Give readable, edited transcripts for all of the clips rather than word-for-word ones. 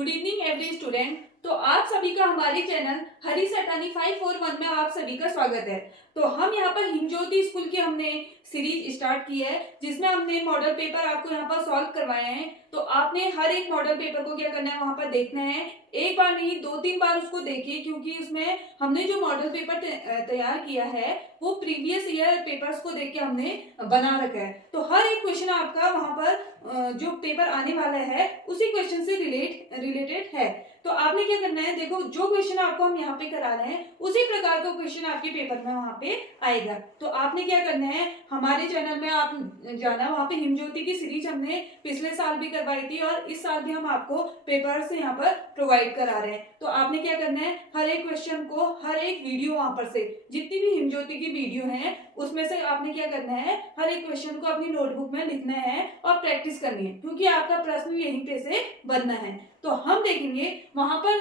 Good evening every student. तो आप सभी का हमारे चैनल हरी सटानी 541 में आप सभी का स्वागत है। तो हम यहाँ पर हिमज्योति स्कूल की हमने सीरीज स्टार्ट की है जिसमें हमने मॉडल पेपर आपको यहाँ पर सॉल्व करवाए हैं। तो आपने हर एक मॉडल पेपर को क्या करना है, वहां पर देखना है। एक बार नहीं 2-3 बार उसको देखिए, क्योंकि उसमें हमने जो मॉडल पेपर तैयार किया है वो प्रीवियस ईयर पेपर्स को देख के हमने बना रखा है। तो हर एक क्वेश्चन आपका वहां पर जो पेपर आने वाला है उसी क्वेश्चन से रिलेटेड है। तो आपने क्या करना है, देखो जो क्वेश्चन आपको हम यहाँ पे करा रहे हैं उसी प्रकार का क्वेश्चन आपके पेपर में वहां पे आएगा। तो आपने क्या करना है, हमारे चैनल में आप जाना, वहां पे हिमज्योति की सीरीज हमने पिछले साल भी करवाई थी और इस साल भी हम आपको पेपर से यहाँ पर प्रोवाइड करा रहे हैं। तो आपने क्या करना है, हर एक क्वेश्चन को, हर एक वीडियो वहां पर से जितनी भी हिमज्योति की वीडियो है उसमें से आपने क्या करना है, हर एक क्वेश्चन को अपनी नोटबुक में लिखना है और प्रैक्टिस करनी है, क्योंकि आपका प्रश्न यहीं पे से बनना है। तो हम देखेंगे वहां पर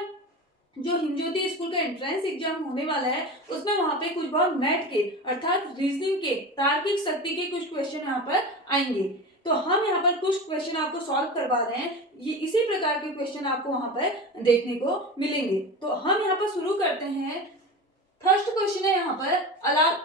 जो हिमज्योति स्कूल का एंट्रेंस एग्जाम होने वाला है उसमें वहां पे कुछ बहुत मैथ के अर्थात रीजनिंग के, तार्किक शक्ति के कुछ क्वेश्चन यहाँ पर आएंगे। तो हम यहाँ पर कुछ क्वेश्चन आपको सॉल्व करवा रहे हैं, ये इसी प्रकार के क्वेश्चन आपको वहां पर देखने को मिलेंगे। तो हम यहाँ पर शुरू करते हैं। फर्स्ट क्वेश्चन है यहाँ पर,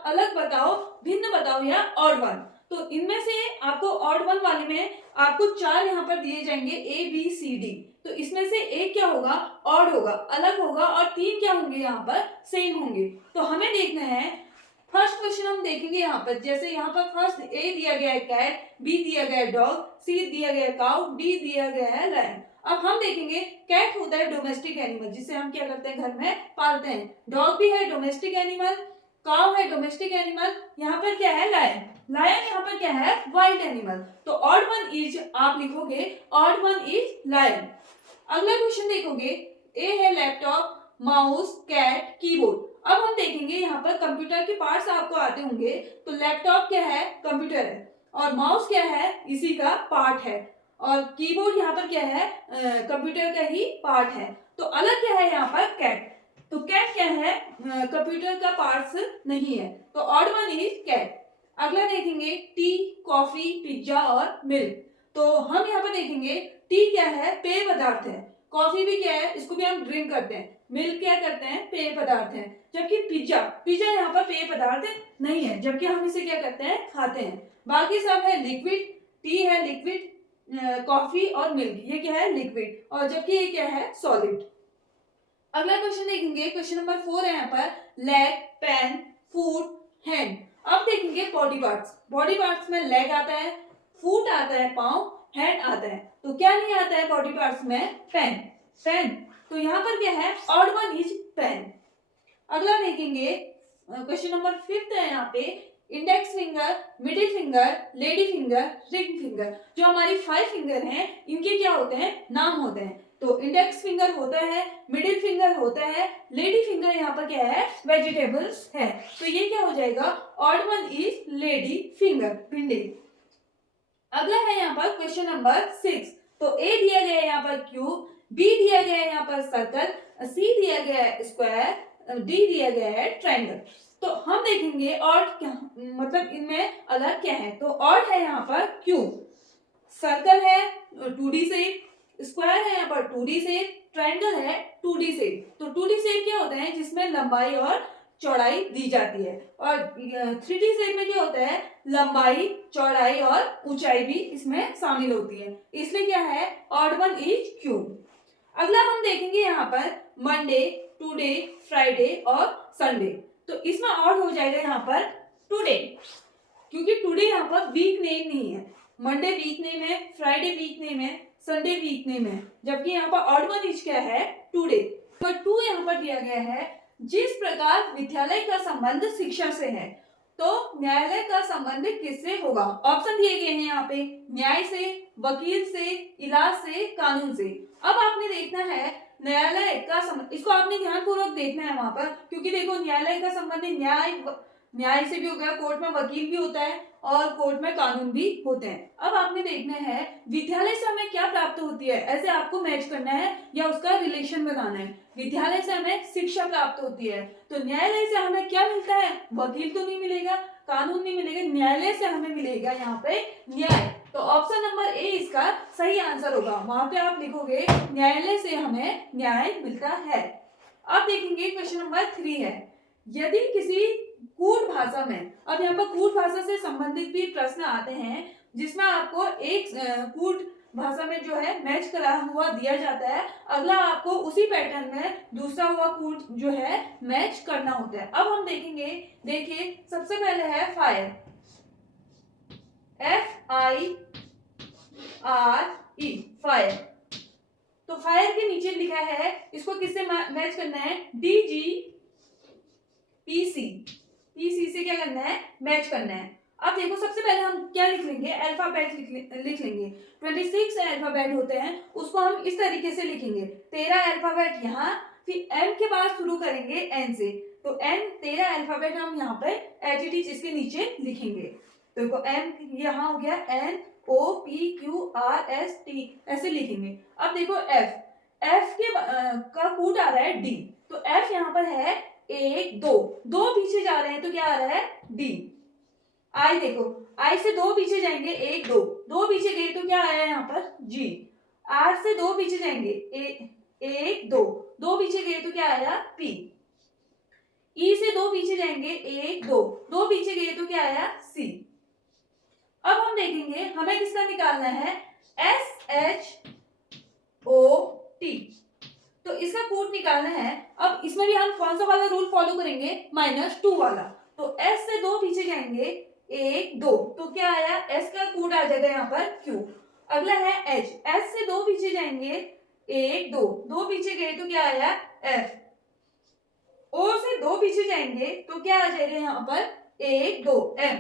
अलग बताओ, भिन्न बताओ या ऑड वन। तो इनमें से आपको ऑड वन वाले में आपको 4 यहाँ पर दिए जाएंगे A B C D। तो इसमें से एक क्या होगा, ऑड होगा, अलग होगा, और 3 क्या होंगे यहाँ पर, सेम होंगे। तो हमें देखना है फर्स्ट क्वेश्चन हम देखेंगे यहाँ पर। जैसे यहाँ पर फर्स्ट A दिया गया है कैट, B दिया गया है डॉग, C दिया गया है काउ, D दिया गया है लायन। अब हम देखेंगे कैट होता है डोमेस्टिक एनिमल जिसे हम क्या करते हैं, घर में पालते हैं। डॉग भी है डोमेस्टिक एनिमल, काउ है डोमेस्टिक एनिमल, यहाँ पर क्या है लायन, लायन यहाँ पर क्या है, वाइल्ड एनिमल। तो ऑड वन इज आप लिखोगे ऑड वन इज लायन। अगला क्वेश्चन देखोगे, ए है लैपटॉप, माउस, कैट, कीबोर्ड। अब हम देखेंगे यहाँ पर कंप्यूटर के पार्ट्स आपको आते होंगे। तो लैपटॉप क्या है, कंप्यूटर है, और माउस क्या है, इसी का पार्ट है, और कीबोर्ड यहाँ पर क्या है, कंप्यूटर का ही पार्ट है। तो अलग क्या है यहाँ पर, कैट। तो कैट क्या है, कंप्यूटर का पार्ट्स नहीं है। तो ऑड वन इज कैट। अगला देखेंगे टी, कॉफी, पिज्जा और मिल्क। तो हम यहाँ पर देखेंगे टी क्या है, पेय पदार्थ है, कॉफी भी क्या है, इसको भी हम ड्रिंक करते हैं, मिल्क क्या करते हैं, पेय पदार्थ है। जबकि पिज्जा, पिज्जा यहाँ पर पेय पदार्थ नहीं है, जबकि हम इसे क्या करते हैं, खाते हैं। बाकी सब है लिक्विड, टी है लिक्विड, कॉफी और मिल्क ये क्या है, लिक्विड, और जबकि ये क्या है, सॉलिड। अगला क्वेश्चन देखेंगे, क्वेश्चन नंबर 4 है यहाँ पर, लेग, पेन, फुट, हैंड। अब देखेंगे बॉडी पार्ट्स। बॉडी पार्ट्स में लेग आता है, फुट आता है, पाँव, हैंड आता है। तो क्या नहीं आता है बॉडी पार्ट्स में, पेन। पेन, तो यहाँ पर क्या है, ऑड वन इज पेन। अगला देखेंगे क्वेश्चन नंबर 5 है यहाँ पे, index finger, middle finger, lady finger, ring finger. जो हमारी 5 फिंगर हैं इनके क्या होते हैं, नाम होते हैं। तो इंडेक्स फिंगर होता है, मिडिल फिंगर होता है, लेडी फिंगर यहाँ पर क्या है, वेजिटेबल्स है। तो ये क्या हो जाएगा, odd one is lady finger, भिंडी। अगला है यहाँ पर क्वेश्चन नंबर 6। तो ए दिया गया है यहाँ पर क्यूब, बी दिया गया है यहाँ पर सर्कल, सी दिया गया है स्क्वायर, डी दिया गया है ट्रायंगल। तो हम देखेंगे ऑड क्या, मतलब इनमें अलग क्या है। तो ऑड है यहाँ पर क्यूब, सर्कल है 2D शेप, स्क्वायर है यहाँ पर 2D शेप, ट्रायंगल है 2D शेप। तो 2D शेप क्या होता है, जिसमें लंबाई और चौड़ाई दी जाती है, और 3D शेप में क्या होता है, लंबाई, चौड़ाई और ऊंचाई भी इसमें शामिल होती है, इसलिए क्या है, ऑड वन इज क्यूब। अगला हम देखेंगे यहाँ पर मंडे, टुडे, फ्राइडे और संडे। तो इसमें ऑड हो जाएगा यहाँ पर टुडे, क्योंकि टुडे यहाँ पर वीक नेम नहीं है। मंडे वीक नेम है, फ्राइडे वीक नेम है, संडे वीक नेम है, जबकि यहाँ पर ऑड वन इज क्या है, टुडे। नंबर 2 यहाँ पर दिया गया है, जिस प्रकार विद्यालय का संबंध शिक्षा से है तो न्यायालय का संबंध किससे होगा। ऑप्शन दिए गए हैं यहाँ पे, न्याय से, वकील से, इलाज से, कानून से। अब आपने देखना है न्यायालय का संबंध, इसको आपने ध्यानपूर्वक देखना है वहां पर, क्योंकि देखो न्यायालय का संबंध न्याय से भी हो गया, कोर्ट में वकील भी होता है और कोर्ट में कानून भी होते हैं। अब आपने देखना है विद्यालय से हमें क्या प्राप्त होती है, ऐसे आपको मैच करना है या उसका रिलेशन बनाना है। विद्यालय से हमें शिक्षा प्राप्त होती है, तो न्यायालय से हमें क्या मिलता है, वकील तो नहीं मिलेगा, कानून नहीं मिलेगा, न्यायालय से हमें मिलेगा यहाँ पे न्याय। तो ऑप्शन नंबर ए इसका सही आंसर होगा। वहां पे आप लिखोगे न्यायालय से हमें न्याय मिलता है। अब देखेंगे क्वेश्चन नंबर 3 है, यदि किसी कूट भाषा में, अब यहाँ पर कूट भाषा से संबंधित भी प्रश्न आते हैं जिसमें आपको एक कूट भाषा में जो है मैच करा हुआ दिया जाता है, अगला आपको उसी पैटर्न में दूसरा हुआ कूट जो है मैच करना होता है। अब हम देखेंगे, देखिए सबसे पहले है फायर, FIRE, फायर। तो फायर के नीचे लिखा है, इसको किससे मैच करना है, DGPC, PC से क्या करना है, मैच करना है। अब देखो सबसे पहले हम क्या लिख लेंगे, अल्फाबेट लिख लेंगे। 26 अल्फाबेट होते हैं, उसको हम इस तरीके से लिखेंगे, 13 अल्फाबेट यहाँ, फिर M के बाद शुरू करेंगे N से, तो N 13 अल्फाबेट हम यहाँ पे एज इट इज इसके नीचे लिखेंगे। तो देखो M यहाँ हो गया, NOPQRST ऐसे लिखेंगे। अब देखो F के का कूट आ रहा है D, तो F यहाँ पर है 1 2, 2 पीछे जा रहे हैं तो क्या आ रहा है D। I देखो, I से 2 पीछे जाएंगे 1 2, 2 पीछे गए तो क्या आया यहाँ पर G। R से 2 पीछे जाएंगे 1 2, 2 पीछे गए तो क्या आया P। E से 2 पीछे जाएंगे 1 2, 2 पीछे गए तो क्या आया C। अब हम देखेंगे हमें किसका निकालना है, SHOT, तो इसका कूट निकालना है। अब इसमें भी हम कौन सा वाला रूल फॉलो करेंगे, -2 वाला। तो S से 2 पीछे जाएंगे 1 2, तो क्या आया, S का कूट आ जाएगा यहाँ पर Q। अगला है H, S से 2 पीछे जाएंगे 1 2, 2 पीछे गए तो क्या आया F। O से 2 पीछे जाएंगे तो क्या आ जाएगा यहाँ पर 1 2 M।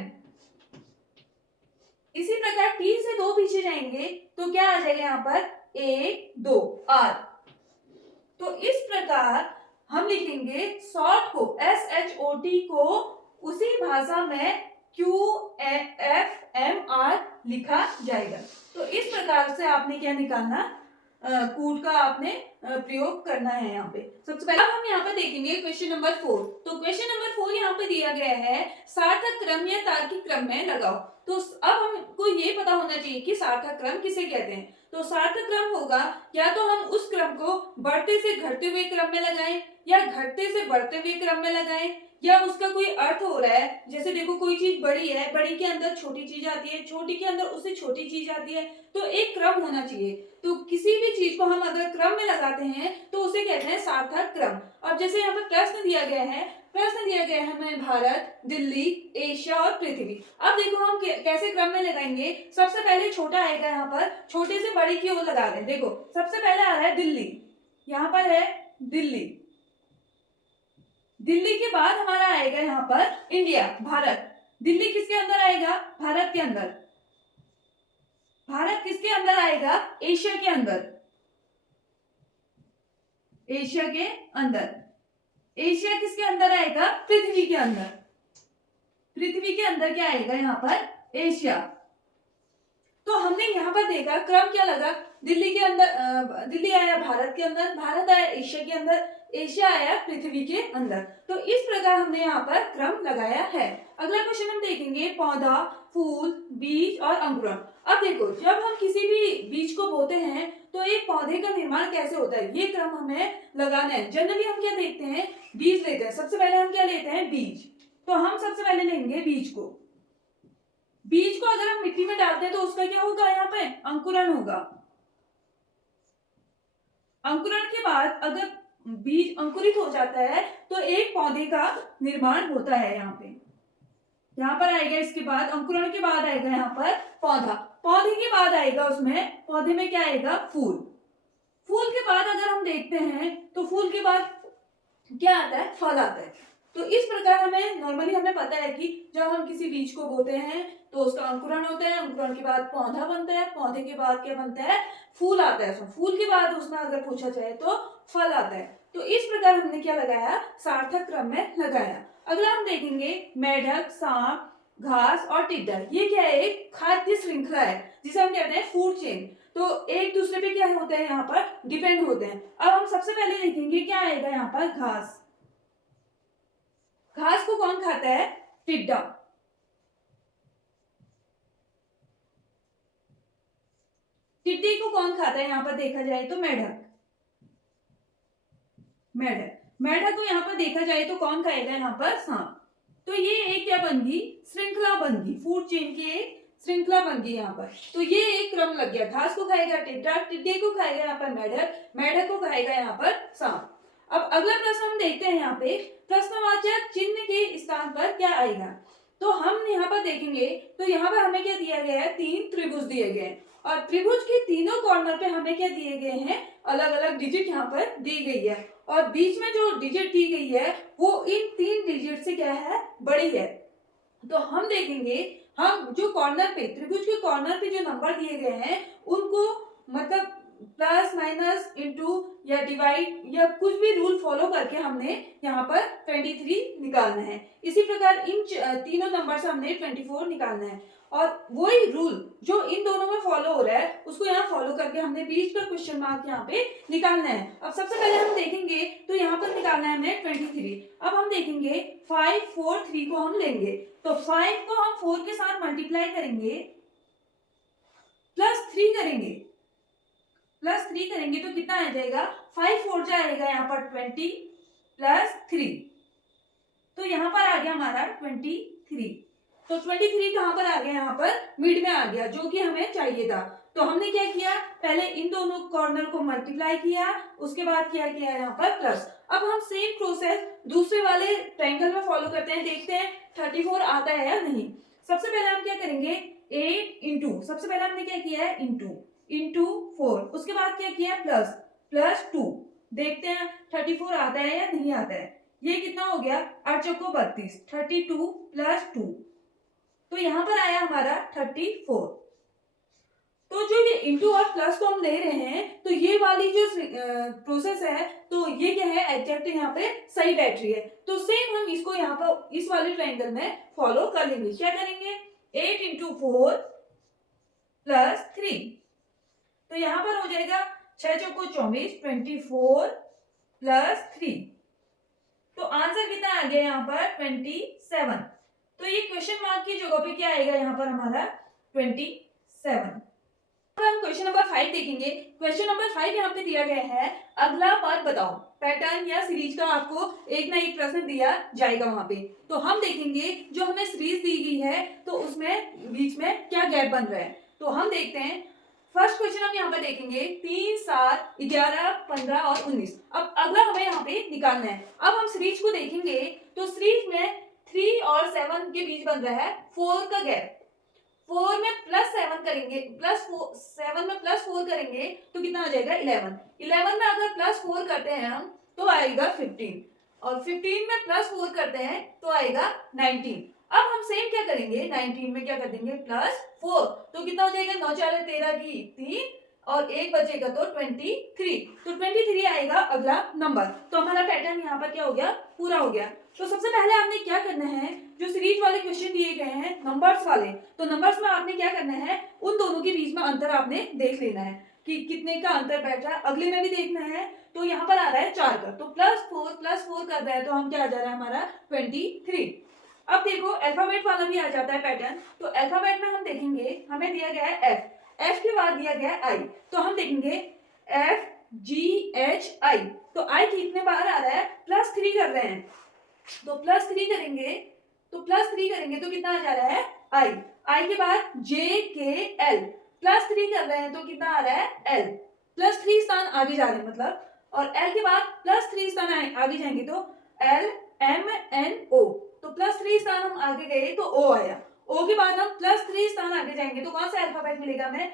इसी प्रकार T से 2 पीछे जाएंगे तो क्या आ जाएगा यहाँ पर 1 2 R। तो इस प्रकार हम लिखेंगे शॉर्ट को, SHOT को उसी भाषा में QFMR लिखा जाएगा। तो इस प्रकार से आपने क्या निकालना, कूट का आपने प्रयोग करना है। यहाँ पे सबसे पहले हम यहाँ पे देखेंगे क्वेश्चन नंबर 4। तो क्वेश्चन नंबर 4 यहाँ पे दिया गया है, सार्थक क्रम या तार्किक क्रम में लगाओ। तो अब हमको ये पता होना चाहिए कि सार्थक क्रम किसे कहते हैं। तो सार्थक क्रम होगा, या तो हम उस क्रम को बढ़ते से घटते हुए क्रम में लगाएं, या घटते से बढ़ते हुए क्रम में लगाएं, या उसका कोई अर्थ हो रहा है, जैसे देखो कोई चीज बड़ी है, बड़ी के अंदर छोटी चीज आती है, छोटी के अंदर उससे छोटी चीज आती है, तो एक क्रम होना चाहिए। तो किसी भी चीज को हम अगर क्रम में लगाते हैं तो उसे कहते हैं सार्थक क्रम। अब जैसे यहाँ पर प्रश्न दिया गया है हमें भारत, दिल्ली, एशिया और पृथ्वी। अब देखो हम कैसे क्रम में लगाएंगे। सबसे पहले छोटा आएगा, यहाँ पर छोटे से बड़ी की ओर लगा रहे हैं। देखो सबसे पहले आ रहा है दिल्ली, यहाँ पर है दिल्ली, दिल्ली के बाद हमारा आएगा यहाँ पर इंडिया, भारत। दिल्ली किसके अंदर आएगा, भारत के अंदर। भारत किसके अंदर आएगा, एशिया के अंदर, एशिया के अंदर। एशिया किसके अंदर आएगा, पृथ्वी के अंदर। पृथ्वी के अंदर क्या आएगा यहाँ पर, एशिया। तो हमने यहाँ पर देखा क्रम क्या लगा, दिल्ली के अंदर, दिल्ली आया भारत के अंदर, भारत आया एशिया के अंदर, एशिया आया पृथ्वी के अंदर। तो इस प्रकार हमने यहाँ पर क्रम लगाया है। अगला क्वेश्चन हम देखेंगे, पौधा, फूल, बीज और अंकुरण। अब देखो जब हम किसी भी बीज को बोते हैं तो एक पौधे का निर्माण कैसे होता है, ये क्रम हमें लगाना है। जनरली हम क्या देखते हैं, बीज लेते हैं। सबसे पहले हम क्या लेते हैं, बीज। तो हम सबसे पहले लेंगे बीज को। बीज को अगर हम मिट्टी में डालते हैं तो उसका क्या होगा, यहाँ पे अंकुरण होगा। अंकुरण के बाद अगर बीज अंकुरित हो जाता है तो एक पौधे का निर्माण होता है। यहाँ पर आएगा, इसके बाद अंकुरण के बाद आएगा यहाँ पर पौधा, पौधे के बाद आएगा उसमें, पौधे में क्या आएगा, फूल। फूल के बाद अगर हम देखते हैं तो फूल के बाद क्या आता है, फल आता है। तो इस प्रकार हमें नॉर्मली हमें पता है कि जब हम किसी बीज को बोते हैं तो उसका अंकुरण होता है, अंकुरण के बाद पौधा बनता है, पौधे के बाद क्या बनता है, फूल आता है। फूल के बाद उसमें अगर पूछा जाए तो फल आता है। तो इस प्रकार हमने क्या लगाया, सार्थक क्रम में लगाया। अगला हम देखेंगे, मेढक, सांप, घास और टिड्डा। ये क्या है, एक खाद्य श्रृंखला है जिसे हम कहते हैं फूड चेन। तो एक दूसरे पे क्या होते हैं, यहाँ पर डिपेंड होते हैं। अब हम सबसे पहले देखेंगे क्या आएगा यहाँ पर, घास। घास को कौन खाता है, टिड्डा। टिड्डी को कौन खाता है यहाँ पर देखा जाए तो मेढक। मेढक मेढक को यहाँ पर देखा जाए तो कौन खाएगा यहाँ पर सांप। तो ये एक क्या बन गई, श्रृंखला बन गई, फूड चेन की एक श्रृंखला बन गई यहाँ पर। तो ये एक क्रम लग गया, घास को खाएगा टिड्डा, टिड्डे को खाएगा यहाँ पर मेढक, मेढक को खाएगा यहाँ पर सांप। अब अगला प्रश्न हम देखते हैं यहाँ पे, प्रश्नवाचक चिन्ह के स्थान पर क्या आएगा। तो हम यहाँ पर देखेंगे तो यहाँ पर हमें क्या दिया गया है, 3 त्रिभुज दिए गए हैं और त्रिभुज के तीनों कॉर्नर पे हमें क्या दिए गए हैं, अलग अलग डिजिट यहाँ पर दी गई है और बीच में जो डिजिट दी गई है वो इन 3 डिजिट से क्या है, बड़ी है। तो हम देखेंगे, हम जो कॉर्नर पे, त्रिभुज के कॉर्नर पे जो नंबर दिए गए हैं उनको मतलब प्लस माइनस इंटू या डिवाइड या कुछ भी रूल फॉलो करके हमने यहाँ पर 23 निकालना है। इसी प्रकार इन तीनों नंबर से हमने 24 निकालना है और वही रूल जो इन दोनों में फॉलो हो रहा है उसको यहाँ फॉलो करके हमने बीच का क्वेश्चन मार्क यहाँ पे निकालना है। अब सबसे पहले हम देखेंगे तो यहाँ पर निकालना है हमें 23। अब हम देखेंगे 5 4 3 को हम लेंगे तो 5 को हम 4 के साथ मल्टीप्लाई करेंगे प्लस 3 करेंगे, प्लस 3 करेंगे तो कितना आ जाएगा, 5 4 जाएगा यहाँ पर 20 प्लस 3 तो यहाँ पर आ गया हमारा 23। तो 23 कहाँ पर आ गया, यहाँ पर मिड में आ गया जो कि हमें चाहिए था। तो हमने क्या किया, पहले इन दोनों कॉर्नर को मल्टीप्लाई किया, उसके बाद क्या किया यहाँ पर प्लस। अब हम सेम प्रोसेस दूसरे वाले ट्रायंगल में फॉलो करते हैं, देखते हैं 34 आता है या नहीं। सबसे पहले हम क्या करेंगे, 8 इंटू, सबसे पहले हमने क्या किया है इंटू 4, उसके बाद क्या किया प्लस 2, देखते हैं 34 आता है या नहीं आता है। ये कितना हो गया, 8 चौको 32, 32 प्लस 2 तो यहाँ पर आया हमारा 34। तो जो ये इंटू और प्लस को हम ले रहे हैं तो ये वाली जो प्रोसेस है तो ये क्या है, एग्जैक्ट यहाँ पे सही बैठ रही है। तो सेम हम इसको यहाँ पर इस वाले ट्रायंगल में फॉलो कर लेंगे। क्या करेंगे, 8 इंटू 4 प्लस 3 तो यहाँ पर हो जाएगा 6 चौको 24, 24 प्लस 3 तो आंसर कितना आ गया यहाँ पर 27। तो ये क्वेश्चन मार्क की जगह पे क्या आएगा यहाँ पर हमारा 27। हम क्वेश्चन नंबर 5 देखेंगे। क्वेश्चन नंबर 5 यहाँ पे दिया गया है, अगला पद बताओ। पैटर्न या सीरीज का आपको एक ना एक प्रश्न दिया जाएगा वहां पे। तो हम देखेंगे जो हमें सीरीज दी गई है तो उसमें बीच में क्या गैप बन रहा है। तो हम देखते हैं, फर्स्ट क्वेश्चन हम यहाँ पे देखेंगे 3 7 11 15 और 19। अब अगला हमें यहाँ पे निकालना है। अब हम सीरीज को देखेंगे तो सीरीज में 3 और 7 के बीच बन रहा है 4 का गैप। 4 में प्लस 7 करेंगे, प्लस 7 में प्लस 4 करेंगे तो कितना आ जाएगा 11। 11 में अगर प्लस 4 करते हैं हम तो आएगा 15 और 15 में प्लस 4 करते हैं तो आएगा 19। अब हम सेम क्या करेंगे, 19 में क्या कर देंगे प्लस 4 तो कितना हो जाएगा, 9 4 13 की 3 और 1 बचेगा तो 23। तो 23 आएगा अगला नंबर। तो हमारा पैटर्न यहाँ पर क्या हो गया, पूरा हो गया। तो सबसे पहले आपने क्या करना है, जो सीरीज वाले क्वेश्चन दिए गए हैं नंबर्स वाले, तो नंबर्स में आपने क्या करना है, उन दोनों के बीच में अंतर आपने देख लेना है कि कितने का अंतर बैठ रहा है। अगले में भी देखना है तो यहाँ पर आ रहा है 4 का, तो प्लस 4 कर रहा है तो हम क्या आ जा रहा है हमारा 23। अब देखो अल्फाबेट वाला भी आ जाता है पैटर्न। तो अल्फाबेट में हम देखेंगे, हमें दिया गया है एफ के बाद दिया गया है आई। तो हम देखेंगे FGHI, तो आई कितने बार आ रहा है, +3 कर रहे हैं तो +3 करेंगे तो कितना आ जा रहा है आई के बाद JKL, +3 कर रहे हैं तो कितना आ रहा है L, +3 स्थान आगे जा रहे हैं मतलब, और L के बाद +3 स्थान आगे जाएंगे तो LMNO, तो +3 स्थान हम आगे गए तो O आया। O के बाद हम +3 स्थान आगे जाएंगे तो कौन सा अल्फाबेट मिलेगा हमें,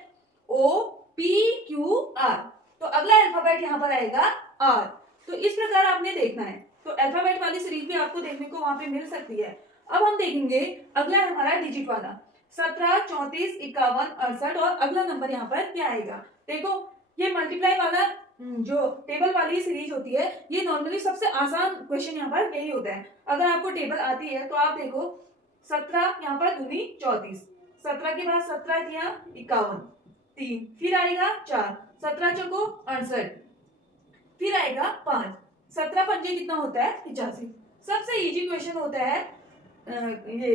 OPQR, तो अगला अल्फाबेट यहाँ पर आएगा R। तो इस प्रकार आपने देखना है। तो अल्फाबेट वाली सीरीज भी आपको देखने को वहां पे मिल सकती है। अब हम देखेंगे अगला हमारा डिजिट वाला 17 34 51 68 और अगला नंबर यहाँ पर क्या आएगा। देखो ये मल्टीप्लाई वाला जो टेबल वाली सीरीज होती है ये नॉर्मली सबसे आसान क्वेश्चन यहाँ पर यही होता है। अगर आपको टेबल आती है तो आप देखो 17 यहाँ पर दूनी 34, 17 के बाद 17 किया 51, 3 फिर आएगा 4, 17 चौको 68, फिर आएगा 5, 17 पंजे कितना होता है 85। सबसे इजी क्वेश्चन होता है ये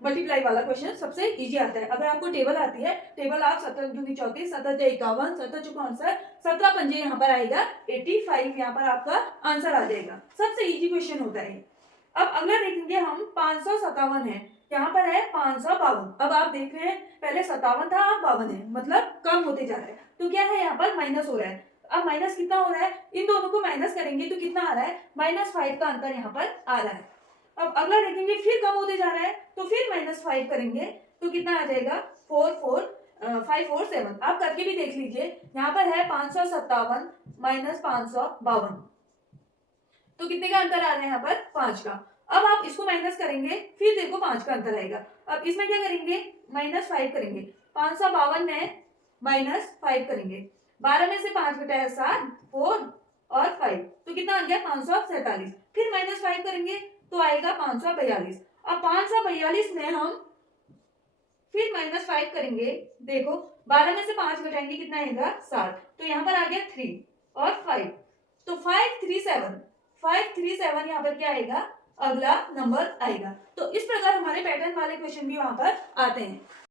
मल्टीप्लाई वाला क्वेश्चन सबसे इजी आता है। अगर आपको टेबल आती है, टेबल आप 17 दूनी 34, 17 51, 17 चौका 59, 17 पंजे यहाँ पर आएगा 85, यहाँ पर आपका आंसर आ जाएगा। सबसे इजी क्वेश्चन होता है। अब अगला देखेंगे हम 557 है, यहाँ पर है 552। अब आप देख रहे हैं पहले 57 था, अब 52 है, मतलब कम होते जा रहा है। तो क्या है, यहाँ पर माइनस हो रहा है। अब माइनस कितना हो रहा है, इन दोनों को माइनस करेंगे तो कितना आ रहा है, -5 का अंतर यहाँ पर आ रहा है। अब अगला देखेंगे फिर कम होते जा रहा है, तो फिर -5 करेंगे तो कितना आ जाएगा, 547। आप करके भी देख लीजिए, यहाँ पर है 557 - 552, तो कितने का अंतर आ रहा है यहाँ पर, 5 का। अब आप इसको माइनस करेंगे, फिर देखो 5 का अंतर आएगा। अब इसमें क्या करेंगे, -5 करेंगे, 552 में -5 करेंगे, 12 में से 5 घटा है 7, 4 और 5, तो कितना आ गया, 547। फिर -5 करेंगे तो आएगा 542। अब 542 में हम फिर -5 करेंगे, देखो 12 में से 5 घटाएंगे कितना आएगा, 7, तो यहाँ पर आ गया 3 और 5, तो 537 यहाँ पर क्या आएगा, अगला नंबर आएगा। तो इस प्रकार हमारे पैटर्न वाले क्वेश्चन भी वहां पर आते हैं।